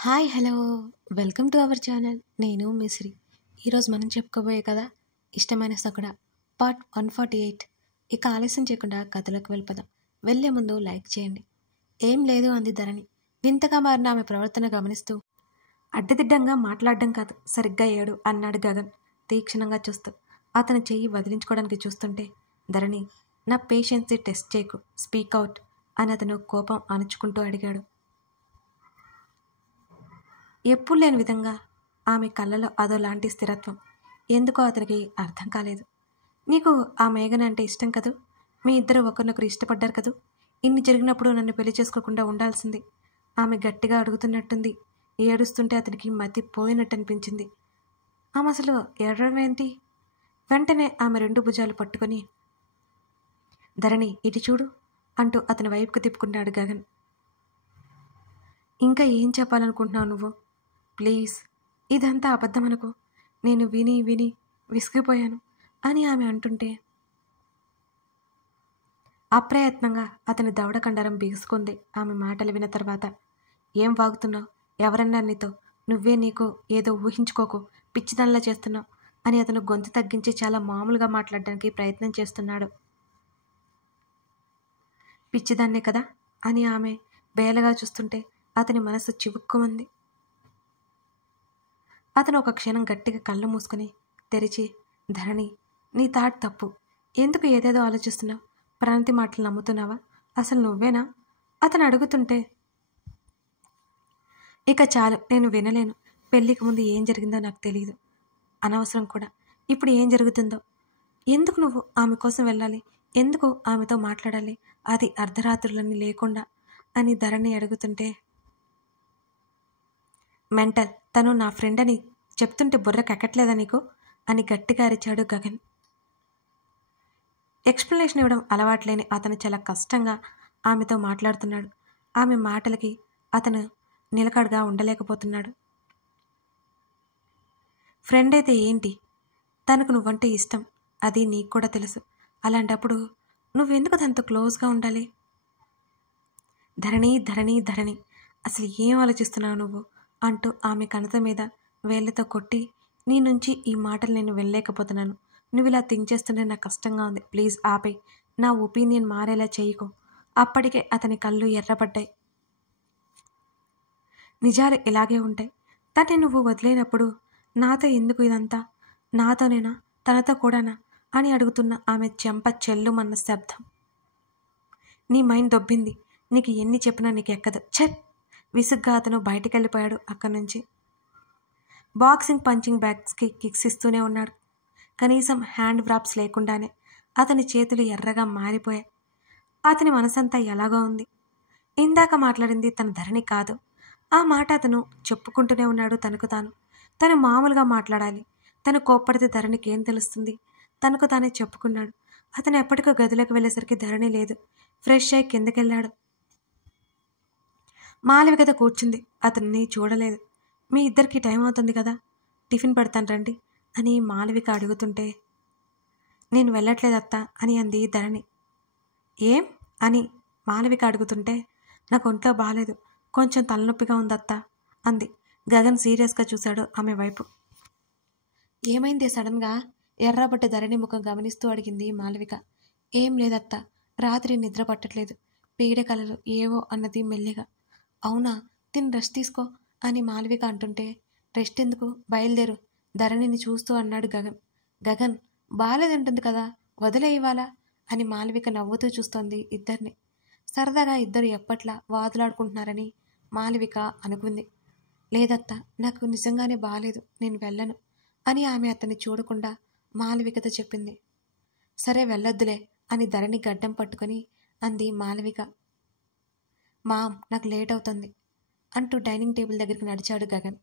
Hi hello welcome to our channel. నేను మిశ్రీ. ఈరోజు మనం చెప్పుకోబోయే కదా ఇష్టమైన సకుడ పార్ట్ 148. ఇక ఆలస్యం చేయకుండా కథలోకి వెళ్ళిపోదాం. వెళ్ళే ముందు లైక్ చేయండి. ఏం లేదు అంది ధరణి వింతగా మారిన ఆమె ప్రవర్తన గమనిస్తూ. అడ్డదిడ్డంగా మాట్లాడడం కాదు, సరిగ్గా ఏడు అన్నాడు గగన్ తీక్షణంగా చూస్తూ. అతని చెయ్యి వదిలించుకోవడానికి చూస్తుంటే, ధరణి నా పేషెన్సీ టెస్ట్ చేయకు, స్పీక్ అవుట్ అని అతను కోపం అణుచుకుంటూ అడిగాడు. ఎప్పుడు లేని విధంగా ఆమె కళ్ళలో అదోలాంటి స్థిరత్వం. ఎందుకో అతనికి అర్థం కాలేదు. నీకు ఆ మేఘన అంటే ఇష్టం కదూ? మీ ఇద్దరు ఒకరినొకరు ఇష్టపడ్డారు కదూ? ఇన్ని జరిగినప్పుడు నన్ను పెళ్లి చేసుకోకుండా ఉండాల్సింది. ఆమె గట్టిగా అడుగుతున్నట్టుంది. ఏడుస్తుంటే అతనికి మతి పోయినట్టు అనిపించింది. ఆమె అసలు ఏడవడం ఏంటి? వెంటనే ఆమె రెండు భుజాలు పట్టుకొని, ధరణి ఇటు చూడు అంటూ అతని వైపుకు తిప్పుకున్నాడు గగన్. ఇంకా ఏం చెప్పాలనుకుంటున్నావు నువ్వు? ప్లీజ్, ఇదంతా అబద్ధం అనుకో. నేను విని విని విసిగిపోయాను అని ఆమె అంటుంటే, అప్రయత్నంగా అతని దవడ కండరం బిగుసుకుంది ఆమె మాటలు విన్న తర్వాత. ఏం వాగుతున్నావు? ఎవరన్నా నీతో? నువ్వే నీకు ఏదో ఊహించుకోకు, పిచ్చిదనలా చేస్తున్నావు అని అతను గొంతు తగ్గించి చాలా మామూలుగా మాట్లాడడానికి ప్రయత్నం చేస్తున్నాడు. పిచ్చిదాన్నే కదా అని ఆమె బేలగా చూస్తుంటే అతని మనసు చివుక్కుమంది. అతను ఒక క్షణం గట్టిగా కళ్ళు మూసుకుని తెరిచి, ధరణి నీ థాట్ తప్పు. ఎందుకు ఏదేదో ఆలోచిస్తున్నావు? ప్రాంతి మాటలు నమ్ముతున్నావా? అసలు నువ్వేనా? అతను అడుగుతుంటే, ఇక చాలు, నేను వినలేను. పెళ్ళికి ముందు ఏం జరిగిందో నాకు తెలియదు, అనవసరం కూడా. ఇప్పుడు ఏం జరుగుతుందో. ఎందుకు నువ్వు ఆమె కోసం వెళ్ళాలి? ఎందుకు ఆమెతో మాట్లాడాలి? అది అర్ధరాత్రులని లేకుండా అని ధరణి అడుగుతుంటే, మెంటల్, తను నా ఫ్రెండ్ అని చెప్తుంటే బుర్రకెక్కట్లేదా నీకు అని గట్టిగా అరిచాడు గగన్. ఎక్స్ప్లెనేషన్ ఇవ్వడం అలవాట్లేని అతను చాలా కష్టంగా ఆమెతో మాట్లాడుతున్నాడు. ఆమె మాటలకి అతను నిలకడగా ఉండలేకపోతున్నాడు. ఫ్రెండ్ అయితే ఏంటి? తనకు నువ్వంటే ఇష్టం, అది నీకు కూడా తెలుసు. అలాంటప్పుడు నువ్వెందుకు తనతో క్లోజ్గా ఉండాలి? ధరణి ధరణి ధరణి, అసలు ఏం ఆలోచిస్తున్నావు నువ్వు అంటూ ఆమె కణత మీద వేళ్లతో కొట్టి, నీ నుంచి ఈ మాటలు నేను వెళ్ళలేకపోతున్నాను. నువ్వు ఇలా థింక్ చేస్తుంటే నాకు కష్టంగా ఉంది. ప్లీజ్ ఆపే. నా ఒపీనియన్ మారేలా చేయకు. అప్పటికే అతని కళ్ళు ఎర్రబడ్డాయి. నిజాలు ఇలాగే ఉంటాయి. తన్ని నువ్వు వదిలేనప్పుడు నాతో ఎందుకు ఇదంతా? నాతోనేనా, తనతో కూడానా అని అడుగుతున్న ఆమె చెంప చెల్లుమన్న శబ్దం. నీ మైండ్ దొబ్బింది. నీకు ఎన్ని చెప్పినా నీకు ఎక్కదు. ఛట్! విసుగ్గా అతను బయటికి వెళ్ళిపోయాడు అక్కడి నుంచి. బాక్సింగ్ పంచింగ్ బ్యాగ్స్కి కిక్స్ ఇస్తూనే ఉన్నాడు. కనీసం హ్యాండ్ వ్రాప్స్ లేకుండానే అతని చేతులు ఎర్రగా మారిపోయాయి. అతని మనసంతా ఎలాగో ఉంది. ఇందాక మాట్లాడింది తన ధరణి కాదు. ఆ మాట అతను చెప్పుకుంటూనే ఉన్నాడు తనకు తాను. తను మామూలుగా మాట్లాడాలి. తను కోప్పడితే ధరణికి ఏం తెలుస్తుంది? తనకు తానే చెప్పుకున్నాడు. అతను ఎప్పటికో గదిలోకి వెళ్ళేసరికి ధరణి లేదు. ఫ్రెష్ అయి కిందకెళ్ళాడు. మాలవికత కూర్చుంది. అతన్ని చూడలేదు. మీ ఇద్దరికి టైం అవుతుంది కదా, టిఫిన్ పెడతాను రండి అని మాలవిక అడుగుతుంటే, నేను వెళ్ళట్లేదు అత్త అని అంది ధరణి. ఏం అని మాలవిక అడుగుతుంటే, నాకు ఒంట్లో బాగాలేదు, కొంచెం తలనొప్పిగా ఉందత్తా అంది. గగన్ సీరియస్గా చూశాడు ఆమె వైపు. ఏమైంది సడన్గా? ఎర్రబడ్డ ధరణి ముఖం గమనిస్తూ అడిగింది మాలవిక. ఏం లేదత్తా, రాత్రి నిద్ర పట్టట్లేదు, పీడ కలలు ఏవో అన్నది మెల్లిగా. అవునా, తిని రెస్ట్ తీసుకో అని మాలవిక అంటుంటే, రెస్ట్ ఎందుకు, బయలుదేరు ధరణిని చూస్తూ అన్నాడు గగన్. గగన్ బాలేదంటుంది కదా, వదిలే ఇవ్వాలా అని మాలవిక నవ్వుతూ చూస్తోంది ఇద్దరిని. సరదాగా ఇద్దరు ఎప్పట్లా వాదులాడుకుంటున్నారని మాలవిక అనుకుంది. లేదత్తా, నాకు నిజంగానే బాలేదు, నేను వెళ్ళను అని ఆమె అతన్ని చూడకుండా మాలవికతో చెప్పింది. సరే వెళ్ళొద్దులే అని ధరణి గడ్డం పట్టుకొని అంది మాలవిక. మామ్, నాకు లేట్ అవుతుంది అంటూ డైనింగ్ టేబుల్ దగ్గరికి నడిచాడు గగన్.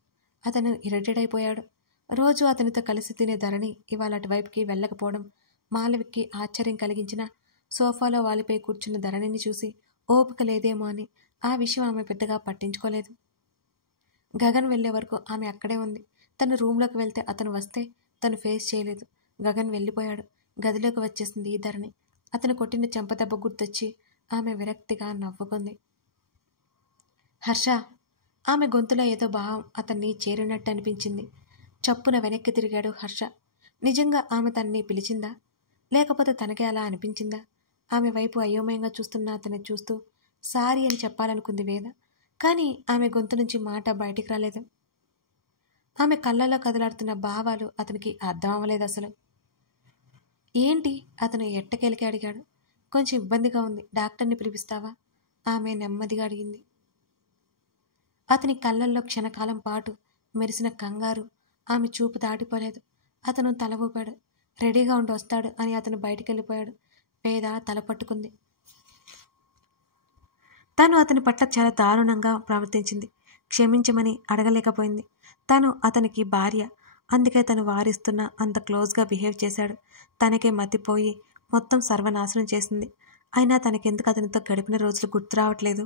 అతను ఇరిటేట్ అయిపోయాడు. రోజు అతనితో కలిసి తినే ధరణి ఇవాళ అటువైపుకి వెళ్ళకపోవడం మాలవికి ఆశ్చర్యం కలిగించిన, సోఫాలో వాలిపై కూర్చున్న ధరణిని చూసి ఓపిక లేదేమో అని ఆ విషయం ఆమె పెద్దగా పట్టించుకోలేదు. గగన్ వెళ్లే వరకు ఆమె అక్కడే ఉంది. తను రూమ్లోకి వెళ్తే అతను వస్తే తను ఫేస్ చేయలేదు. గగన్ వెళ్ళిపోయాడు. గదిలోకి వచ్చేసింది ధరణి. అతను కొట్టిన చెంపదెబ్బ గుర్తొచ్చి ఆమె విరక్తిగా నవ్వుకుంది. హర్ష ఆమె గొంతులో ఏదో భావం అతన్ని చేరినట్టు అనిపించింది. చప్పున వెనక్కి తిరిగాడు హర్ష. నిజంగా ఆమె తనని పిలిచిందా, లేకపోతే తనకే అలా అనిపించిందా? ఆమె వైపు అయోమయంగా చూస్తున్న అతన్ని చూస్తూ సారీ అని చెప్పాలనుకుంది వేద. కానీ ఆమె గొంతు నుంచి మాట బయటికి రాలేదు. ఆమె కళ్ళల్లో కదలాడుతున్న భావాలు అతనికి అర్థం అవ్వలేదు అసలు. ఏంటి? అతను ఎట్టకేలికి అడిగాడు. కొంచెం ఇబ్బందిగా ఉంది, డాక్టర్ని పిలిపిస్తావా? ఆమె నెమ్మదిగా అడిగింది. అతని కళ్ళల్లో క్షణకాలం పాటు మెరిసిన కంగారు ఆమె చూపు దాటిపోలేదు. అతను తల ఊపాడు. రెడీగా ఉండి వస్తాడు అని అతను బయటికి వెళ్ళిపోయాడు. వేద తల పట్టుకుంది. తను అతని పట్ల చాలా దారుణంగా ప్రవర్తించింది. క్షమించమని అడగలేకపోయింది. తను అతనికి భార్య, అందుకే తను వారిస్తున్నా అంత క్లోజ్గా బిహేవ్ చేశాడు. తనకే మతిపోయి మొత్తం సర్వనాశనం చేసింది. అయినా తనకెందుకు అతనితో గడిపిన రోజులు గుర్తు రావట్లేదు?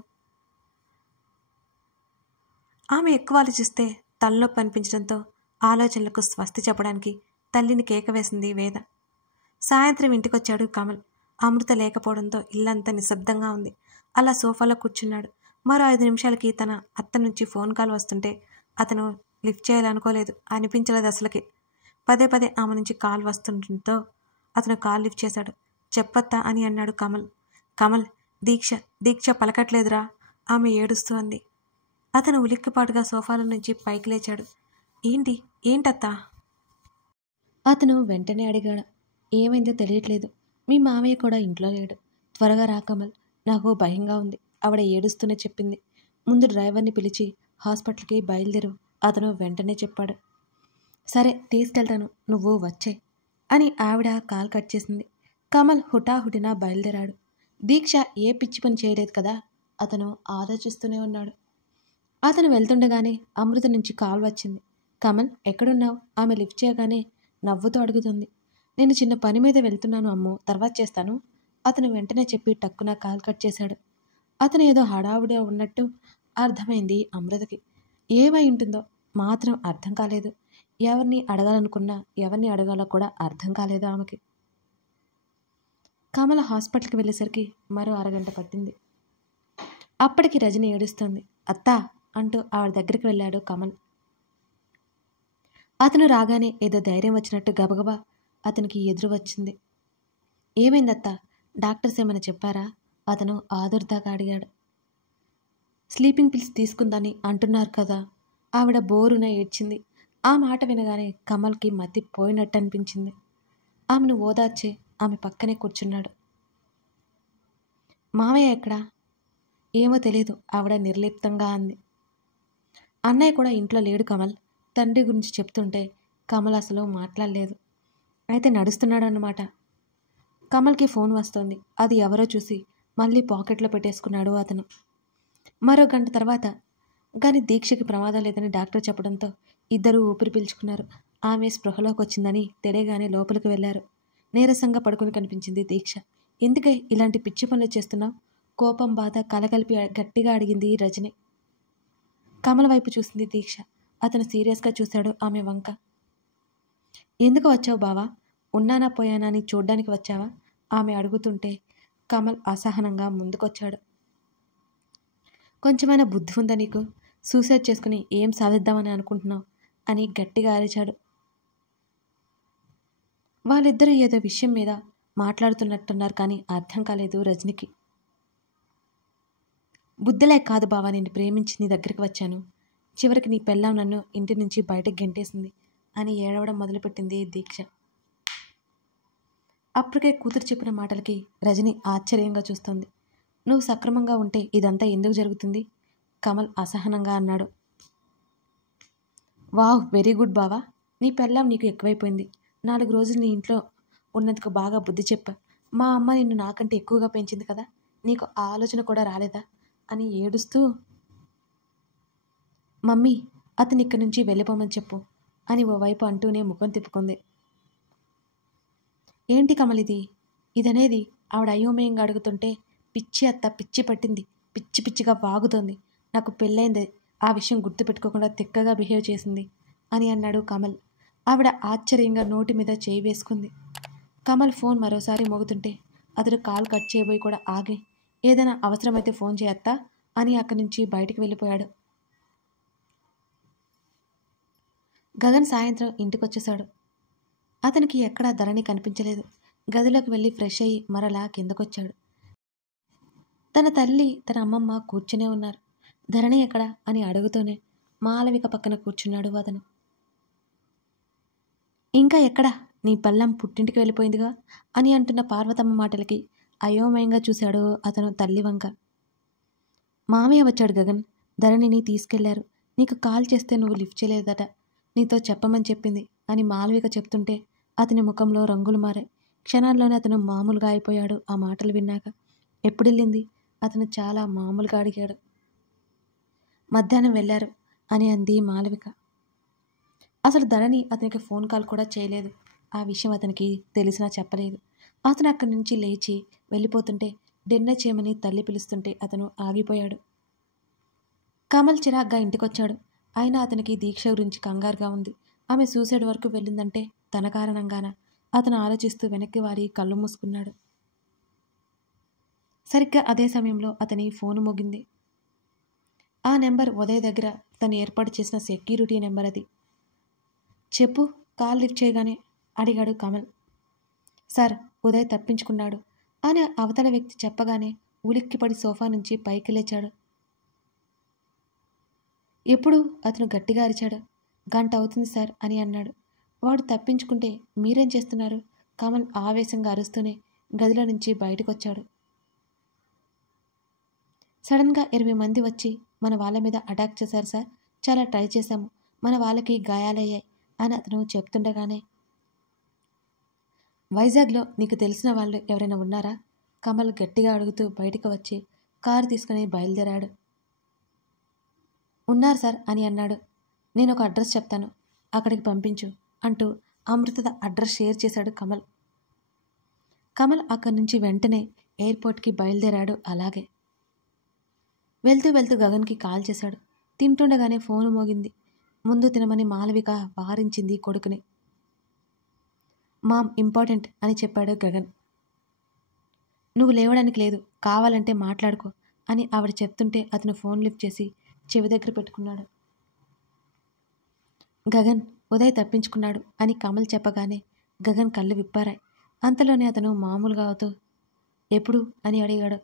ఆమె ఎక్కువ ఆలోచిస్తే తలనొప్పి అనిపించడంతో ఆలోచనలకు స్వస్తి చెప్పడానికి తల్లిని కేక వేసింది వేద. సాయంత్రం ఇంటికొచ్చాడు కమల్. అమృత లేకపోవడంతో ఇల్లంతా నిశ్శబ్దంగా ఉంది. అలా సోఫాలో కూర్చున్నాడు. మరో 5 నిమిషాలకి తన అత్త నుంచి ఫోన్ కాల్ వస్తుంటే అతను లిఫ్ట్ చేయాలనుకోలేదు, అనిపించలేదు అసలుకి. పదే పదే ఆమె నుంచి కాల్ వస్తుండటంతో అతను కాల్ లిఫ్ట్ చేశాడు. చెప్పత్తా అని అన్నాడు కమల్. కమల్, దీక్ష పలకట్లేదురా, ఆమె ఏడుస్తూ అంది. అతను ఉలిక్కిపాటుగా సోఫాల నుంచి పైకి లేచాడు. ఏంటత్తా? అతను వెంటనే అడిగాడు. ఏమైందో తెలియట్లేదు, మీ మామయ్య కూడా ఇంట్లో లేడు. త్వరగా రా కమల్, నాకు భయంగా ఉంది, ఆవిడ ఏడుస్తూనే చెప్పింది. ముందు డ్రైవర్ని పిలిచి హాస్పిటల్కి బయలుదేరు, అతను వెంటనే చెప్పాడు. సరే తీసుకెళ్తాను, నువ్వు వచ్చే అని ఆవిడ కాల్ కట్ చేసింది. కమల్ హుటాహుటిన బయలుదేరాడు. దీక్ష ఏ పిచ్చి పని చేయలేదు కదా, అతను ఆలోచిస్తూనే ఉన్నాడు. అతను వెళ్తుండగానే అమృత నుంచి కాల్ వచ్చింది. కమల్ ఎక్కడున్నావు? ఆమె లిఫ్ట్ చేయగానే నవ్వుతూ అడుగుతుంది. నేను చిన్న పని మీద వెళ్తున్నాను అమ్మో, తర్వాత చేస్తాను. అతను వెంటనే చెప్పి టక్కున కాల్ కట్ చేశాడు. అతను ఏదో హడావుడిగా ఉన్నట్టు అర్థమైంది అమృతకి. ఏమై ఉంటుందో మాత్రం అర్థం కాలేదు. ఎవరిని అడగాలనుకున్నా ఎవరిని అడగాలో కూడా అర్థం కాలేదు ఆమెకి. కమల హాస్పిటల్కి వెళ్ళేసరికి మరో అరగంట పట్టింది. అప్పటికి రజని ఏడుస్తుంది. అత్తా అంటూ ఆవిడ దగ్గరికి వెళ్ళాడు కమల్. అతను రాగానే ఏదో ధైర్యం వచ్చినట్టు గబగబా అతనికి ఎదురు వచ్చింది. ఏమైందత్తా, డాక్టర్స్ ఏమైనా చెప్పారా? అతను ఆదుర్దాగా అడిగాడు. స్లీపింగ్ పిల్స్ తీసుకుందని అంటున్నారు కదా, ఆవిడ బోరున ఏడ్చింది. ఆ మాట వినగానే కమల్కి మతి పోయినట్టు అనిపించింది. ఆమెను ఓదార్చే ఆమె పక్కనే కూర్చున్నాడు. మామయ్య ఎక్కడా? ఏమో తెలీదు, ఆవిడ నిర్లిప్తంగా అంది. అన్నయ్య కూడా ఇంట్లో లేడు కమల్. తండ్రి గురించి చెప్తుంటే కమల్ అసలు మాట్లాడలేదు. అయితే నడుస్తున్నాడన్నమాట. కమల్కి ఫోన్ వస్తోంది. అది ఎవరో చూసి మళ్ళీ పాకెట్లో పెట్టేసుకున్నాడు అతను. మరో గంట తర్వాత కానీ దీక్షకి ప్రమాదం లేదని డాక్టర్ చెప్పడంతో ఇద్దరూ ఊపిరి పీల్చుకున్నారు. ఆమె స్పృహలోకి వచ్చిందని తెలియగానే లోపలికి వెళ్లారు. నీరసంగా పడుకుని కనిపించింది దీక్ష. ఎందుకే ఇలాంటి పిచ్చి పనులు చేస్తున్నావు? కోపం బాధ కలగలిపి గట్టిగా అడిగింది రజని. కమల వైపు చూసింది దీక్ష. అతను సీరియస్గా చూశాడు ఆమె వంక. ఎందుకు వచ్చావు బావా? ఉన్నానా పోయానా అని చూడ్డానికి వచ్చావా? ఆమె అడుగుతుంటే కమల్ అసహనంగా ముందుకొచ్చాడు. కొంచెమైనా బుద్ధి ఉందా నీకు? సూసైడ్ చేసుకుని ఏం సాధిద్దామని అనుకుంటున్నావు అని గట్టిగా అరిచాడు. వాళ్ళిద్దరూ ఏదో విషయం మీద మాట్లాడుతున్నట్టున్నారు, కానీ అర్థం కాలేదు రజనికి. బుద్ధిలే కాదు బావా, నిన్ను ప్రేమించి నీ దగ్గరికి వచ్చాను. చివరికి నీ పెళ్ళాం నన్ను ఇంటి నుంచి బయటకు గెంటేసింది అని ఏడవడం మొదలుపెట్టింది దీక్ష. అప్పటికే కూతురు చెప్పిన మాటలకి రజని ఆశ్చర్యంగా చూస్తోంది. నువ్వు సక్రమంగా ఉంటే ఇదంతా ఎందుకు జరుగుతుంది? కమల్ అసహనంగా అన్నాడు. వావ్, వెరీ గుడ్ బావా, నీ పెళ్ళాం నీకు ఎక్కువైపోయింది. 4 రోజులు నీ ఇంట్లో ఉన్నందుకు బాగా బుద్ధి చెప్పా. మా అమ్మ నిన్ను నాకంటే ఎక్కువగా పెంచింది కదా, నీకు ఆ ఆలోచన కూడా రాలేదా అని ఏడుస్తూ, మమ్మీ అతని ఇక్కడి నుంచి వెళ్ళిపోమని చెప్పు అని ఓవైపు అంటూనే ముఖం తిప్పుకుంది. ఏంటి కమల్ ఇదనేది ఆవిడ అయోమయంగా అడుగుతుంటే, పిచ్చి అత్త, పిచ్చి పట్టింది, పిచ్చి పిచ్చిగా వాగుతోంది. నాకు పెళ్ళైంది, ఆ విషయం గుర్తుపెట్టుకోకుండా తిక్కగా బిహేవ్ చేసింది అని అన్నాడు కమల్. ఆవిడ ఆశ్చర్యంగా నోటి మీద చేయి వేసుకుంది. కమల్ ఫోన్ మరోసారి మోగుతుంటే అతడు కాల్ కట్ చేయబోయి కూడా ఆగి, ఏదైనా అవసరమైతే ఫోన్ చేయత్తా అని అక్కడి నుంచి బయటికి వెళ్ళిపోయాడు. గగన్ సాయంత్రం ఇంటికొచ్చేశాడు. అతనికి ఎక్కడా ధరణి కనిపించలేదు. గదిలోకి వెళ్ళి ఫ్రెష్ అయ్యి మరలా కిందకొచ్చాడు. తన తల్లి, తన అమ్మమ్మ కూర్చునే ఉన్నారు. ధరణి ఎక్కడా అని అడుగుతూనే మాలవిక పక్కన కూర్చున్నాడు అతను. ఇంకా ఎక్కడా, నీ పల్లం పుట్టింటికి వెళ్ళిపోయిందిగా అని అంటున్న పార్వతమ్మ మాటలకి అయోమయంగా చూశాడు అతను తల్లి వంక. మామయ్య వచ్చాడు గగన్, ధరణిని తీసుకెళ్లారు. నీకు కాల్ చేస్తే నువ్వు లిఫ్ట్ చేయలేదట, నీతో చెప్పమని చెప్పింది అని మాలవిక చెప్తుంటే అతని ముఖంలో రంగులు మారాయి. క్షణాల్లోనే అతను మామూలుగా అయిపోయాడు ఆ మాటలు విన్నాక. ఎప్పుడెళ్ళింది? అతను చాలా మామూలుగా అడిగాడు. మధ్యాహ్నం వెళ్ళారు అని అంది మాలవిక. అసలు ధరణి అతనికి ఫోన్ కాల్ కూడా చేయలేదు. ఆ విషయం అతనికి తెలిసినా చెప్పలేదు. అతను అక్కడి నుంచి లేచి వెళ్ళిపోతుంటే డిన్నర్ చేయమని తల్లి పిలుస్తుంటే అతను ఆగిపోయాడు. కమల్ చిరాగ్గా ఇంటికొచ్చాడు. అయినా అతనికి దీక్ష గురించి కంగారుగా ఉంది. ఆమె సూసైడ్ వరకు వెళ్ళిందంటే తన కారణంగాన అతను ఆలోచిస్తూ వెనక్కి వారి కళ్ళు మూసుకున్నాడు. సరిగ్గా అదే సమయంలో అతని ఫోను మోగింది. ఆ నెంబర్ ఉదయ్ దగ్గర తను ఏర్పాటు చేసిన సెక్యూరిటీ నెంబర్ అది. చెప్పు, కాల్ లిఫ్ట్ చేయగానే అడిగాడు కమల్. సార్, ఉదయ్ తప్పించుకున్నాడు అని అవతల వ్యక్తి చెప్పగానే ఉలిక్కిపడి సోఫా నుంచి పైకి లేచాడు. ఎప్పుడు? అతను గట్టిగా అరిచాడు. గంట అవుతుంది సార్ అని అన్నాడు. వాడు తప్పించుకుంటే మీరేం చేస్తున్నారు? కమల్ ఆవేశంగా అరుస్తూనే గదిలో నుంచి బయటకొచ్చాడు. సడన్గా 20 మంది వచ్చి మన వాళ్ళ మీద అటాక్ చేశారు సార్. చాలా ట్రై చేశాము, మన వాళ్ళకి గాయాలయ్యాయి అని అతను చెప్తుండగానే, వైజాగ్లో నీకు తెలిసిన వాళ్ళు ఎవరైనా ఉన్నారా? కమల్ గట్టిగా అడుగుతూ బయటకు వచ్చి కారు తీసుకుని బయలుదేరాడు. ఉన్నారు సార్ అని అన్నాడు. నేను ఒక అడ్రస్ చెప్తాను, అక్కడికి పంపించు అంటూ అమృత అడ్రస్ షేర్ చేశాడు కమల్. కమల్ అక్కడి నుంచి వెంటనే ఎయిర్పోర్ట్కి బయలుదేరాడు. అలాగే వెళ్తూ వెళ్తూ గగన్కి కాల్ చేశాడు. తింటుండగానే ఫోను మోగింది. ముందు తినమని మాలవిక వారించింది కొడుకుని. మామ్ ఇంపార్టెంట్ అని చెప్పాడు గగన్. నువ్వు లేవడానికి లేదు, కావాలంటే మాట్లాడుకో అని ఆవిడ చెప్తుంటే అతను ఫోన్ లిఫ్ట్ చేసి చెవి దగ్గర పెట్టుకున్నాడు. గగన్, ఉదయ్ తప్పించుకున్నాడు అని కమల్ చెప్పగానే గగన్ కళ్ళు విప్పారాయి. అంతలోనే అతను మామూలుగా అవుతూ, ఎప్పుడు అని అడిగాడు.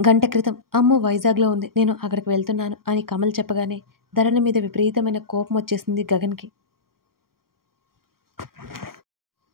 గంట క్రితం. అమ్ము వైజాగ్లో ఉంది, నేను అక్కడికి వెళ్తున్నాను అని కమల్ చెప్పగానే ధరణి మీద విపరీతమైన కోపం వచ్చేసింది గగన్కి.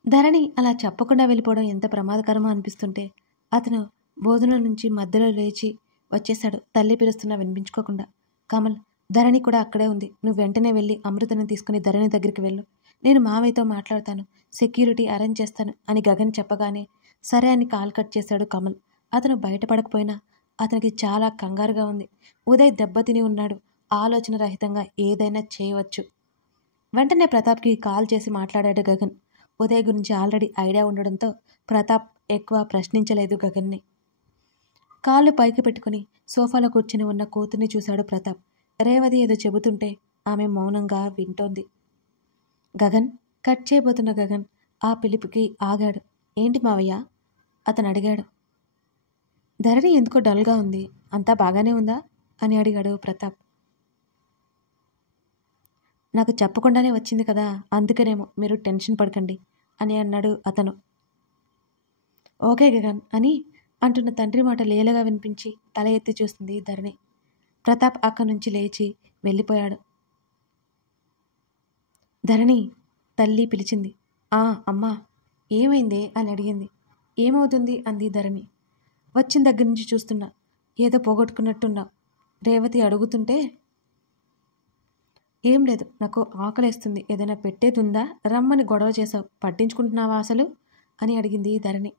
ధరణి అలా చెప్పకుండా వెళ్ళిపోవడం ఎంత ప్రమాదకరమో అనిపిస్తుంటే అతను భోజనం నుంచి మధ్యలో లేచి వచ్చేశాడు, తల్లి పిలుస్తున్నా వినిపించుకోకుండా. కమల్, ధరణి కూడా అక్కడే ఉంది, నువ్వు వెంటనే వెళ్ళి అమృతని తీసుకుని ధరణి దగ్గరికి వెళ్ళు, నేను మావయ్యతో మాట్లాడతాను, సెక్యూరిటీ అరేంజ్ చేస్తాను అని గగన్ చెప్పగానే సరే అని కాల్ కట్ చేశాడు కమల్. అతను బయటపడకపోయినా అతనికి చాలా కంగారుగా ఉంది. ఉదయ్ దెబ్బతిని ఉన్నాడు, ఆలోచన రహితంగా ఏదైనా చేయవచ్చు. వెంటనే ప్రతాప్కి కాల్ చేసి మాట్లాడాడు గగన్. ఉదయ్ గురించి ఆల్రెడీ ఐడియా ఉండడంతో ప్రతాప్ ఎక్కువ ప్రశ్నించలేదు గగన్ని. కాళ్ళు పైకి పెట్టుకుని సోఫాలో కూర్చుని ఉన్న కూతుర్ని చూశాడు ప్రతాప్. రేవతి ఏదో చెబుతుంటే ఆమె మౌనంగా వింటోంది. గగన్, కట్ చేయబోతున్న గగన్ ఆ పిలుపుకి ఆగాడు. ఏంటి మావయ్య అతను అడిగాడు. ధరణి ఎందుకో డల్గా ఉంది, అంతా బాగానే ఉందా అని అడిగాడు ప్రతాప్. నాకు చెప్పకుండానే వచ్చింది కదా, అందుకనేమో, మీరు టెన్షన్ పడకండి అని అన్నాడు అతను. ఓకే గగన్ అని అంటున్న తండ్రి మాట లీలగా వినిపించి తల ఎత్తి చూస్తుంది ధరణి. ప్రతాప్ అక్కడి నుంచి లేచి వెళ్ళిపోయాడు. ధరణి, తల్లి పిలిచింది. అమ్మా, ఏమైందే అని అడిగింది. ఏమవుతుంది అంది ధరణి. వచ్చిన దగ్గర నుంచి చూస్తున్నా, ఏదో పోగొట్టుకున్నట్టున్నా రేవతి అడుగుతుంటే. ఏం లేదు, నాకు ఆకలేస్తుంది, ఏదైనా పెట్టేదుందా, రమ్మని గొడవ చేసావు, పట్టించుకుంటున్నావా అసలు అని అడిగింది ధరణి.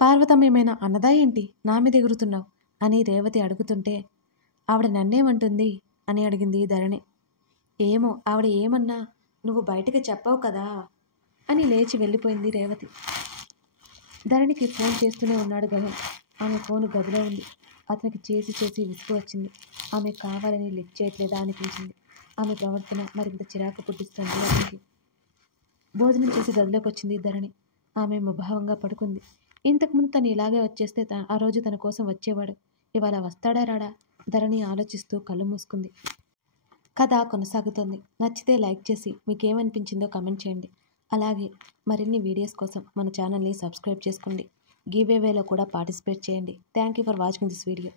పార్వతమ్మ ఏమైనా అన్నదా ఏంటి, నా మీద ఎగురుతున్నావు అని రేవతి అడుగుతుంటే ఆవిడ నన్నేమంటుంది అని అడిగింది ధరణి. ఏమో, ఆవిడ ఏమన్నా నువ్వు బయటకు చెప్పావు కదా అని లేచి వెళ్ళిపోయింది రేవతి. ధరణికి ఫోన్ చేస్తూనే ఉన్నాడు గగన్. ఆమె ఫోను గదిలో ఉంది. అతనికి చేసి చేసి విసుగు వచ్చింది. ఆమె కావాలని లిఫ్ట్ చేయట్లేదా అనిపించింది. ఆమె ప్రవర్తన మరింత చిరాకు పుట్టిస్తుంది అతనికి. భోజనం చేసి గదిలోకి వచ్చింది ధరణి. ఆమె ముభావంగా పడుకుంది. ఇంతకుముందు తను ఇలాగే వచ్చేస్తే ఆ రోజు తన కోసం వచ్చేవాడు, ఇవాళ వస్తాడా రాడా ధరణి ఆలోచిస్తూ కళ్ళు మూసుకుంది. కథ కొనసాగుతుంది. నచ్చితే లైక్ చేసి మీకేమనిపించిందో కమెంట్ చేయండి. అలాగే మరిన్ని వీడియోస్ కోసం మన ఛానల్ని సబ్స్క్రైబ్ చేసుకోండి. గివ్ అవేలో కూడా పార్టిసిపేట్ చేయండి. Thank you for watching this video.